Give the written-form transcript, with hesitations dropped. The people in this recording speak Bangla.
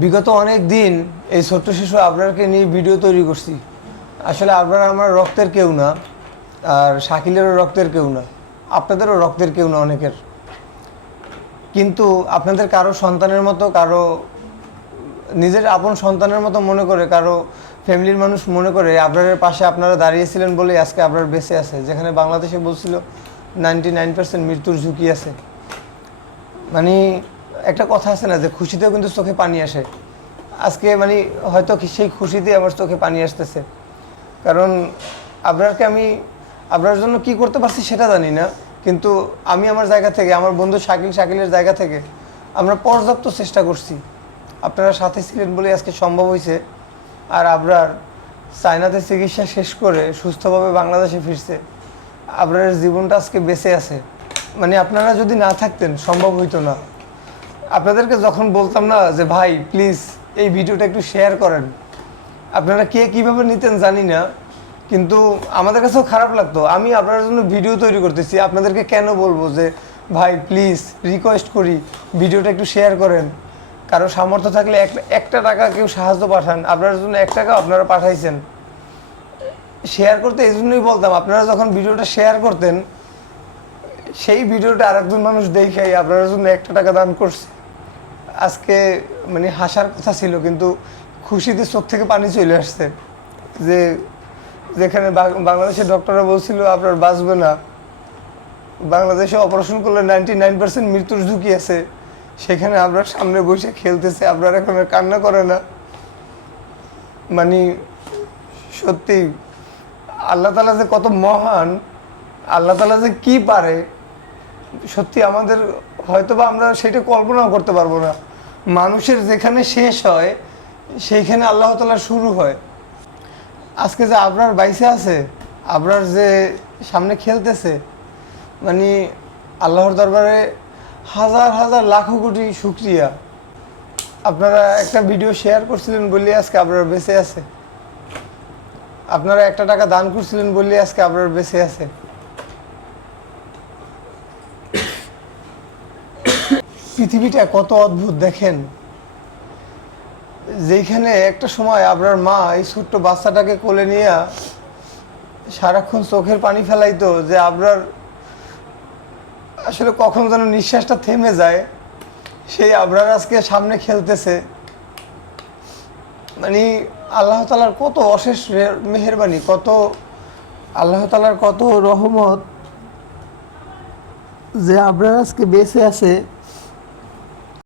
বিগত অনেক দিন এই ছোট্ট শিশু আবরারকে নিয়ে ভিডিও তৈরি করছি। আসলে আবরার আমার রক্তের কেউ না, আর শাকিলেরও রক্তের কেউ না, আপনাদেরও রক্তের কেউ না অনেকের। কিন্তু আপনাদের কারো সন্তানের মতো, কারো নিজের আপন সন্তানের মতো মনে করে, কারো ফ্যামিলির মানুষ মনে করে আবরারের পাশে আপনারা দাঁড়িয়েছিলেন বলেই আজকে আবরার বেঁচে আছে, যেখানে বাংলাদেশে বলছিল 99% মৃত্যুর ঝুঁকি আছে। মানে একটা কথা আছে না যে খুশিতেও কিন্তু চোখে পানি আসে। আজকে মানে হয়তো সেই খুশিতে আমার চোখে পানি আসতেছে, কারণ আবরারকে আমি আবরার জন্য কি করতে পারছি সেটা জানি না, কিন্তু আমি আমার জায়গা থেকে, আমার বন্ধু শাকিলের জায়গা থেকে আমরা পর্যাপ্ত চেষ্টা করছি। আপনারা সাথে ছিলেন বলে আজকে সম্ভব হয়েছে। আর আবরার চায়নাতে চিকিৎসা শেষ করে সুস্থভাবে বাংলাদেশে ফিরছে। আবরারের জীবনটা আজকে বেঁচে আছে। মানে আপনারা যদি না থাকতেন সম্ভব হইতো না। আপনাদেরকে যখন বলতাম না যে ভাই প্লিজ এই ভিডিওটা একটু শেয়ার করেন, আপনারা কে কীভাবে নিতেন জানি না, কিন্তু আমাদের কাছেও খারাপ লাগতো। আমি আপনার জন্য ভিডিও তৈরি করতেছি, আপনাদেরকে কেন বলবো যে ভাই প্লিজ রিকোয়েস্ট করি ভিডিওটা একটু শেয়ার করেন। কারো সামর্থ্য থাকলে একটা টাকা কেউ সাহায্য পাঠান। আপনার জন্য 1 টাকা আপনারা পাঠাইছেন। শেয়ার করতে এই জন্যই বলতাম, আপনারা যখন ভিডিওটা শেয়ার করতেন সেই ভিডিওটা আরেকজন মানুষ দেখেই আপনার জন্য 1 টাকা দান করছে। আজকে মানে হাসার কথা ছিল, কিন্তু খুশিতে চোখ থেকে পানি চলে আসছে। যে যেখানে বাংলাদেশের ডক্টররা বলছিল আপনার বাঁচবে না, বাংলাদেশে অপারেশন করলে 99% মৃত্যুর ঝুঁকি আছে, সেখানে আপনার সামনে বসে খেলতেছে, আপনার এখন আর কান্না করে না। মানে সত্যি আল্লাহ তাআলা যে কত মহান, আল্লাহ তাআলা যে কি পারে, সত্যি আমাদের হয়তোবা আমরা সেটা কল্পনাও করতে পারবো না। মানুষের যেখানে শেষ হয় সেইখানে আল্লাহ তাআলা শুরু হয়। আজকে যে আবরার বাইসে আছে, আবরার যে সামনে খেলতেছে, মানে আল্লাহর দরবারে হাজার হাজার লাখো কোটি শুকরিয়া। আপনারা একটা ভিডিও শেয়ার করছিলেন বলে আজকে আবরার বেঁচে আছে। আপনারা 1 টাকা দান করছিলেন বলে আজকে আবরার বেঁচে আছে। পৃথিবীটা কত অদ্ভুত দেখেন। যেখানে একটা সময় আবরার মা এই ছোট্ট বাচ্চাটাকে কোলে নিয়ে সারাক্ষণ চোখের পানি ফেলাইতো, যে আবরার আসলে কখন যেন নিঃশ্বাসটা থেমে যায়, সেই আবরার আজকে সামনে খেলতেছে। মানে আল্লাহ তাআলার কত অশেষ মেহেরবানি, কত আল্লাহ তাআলার কত রহমত যে আবরার আজকে বেঁচে আছে।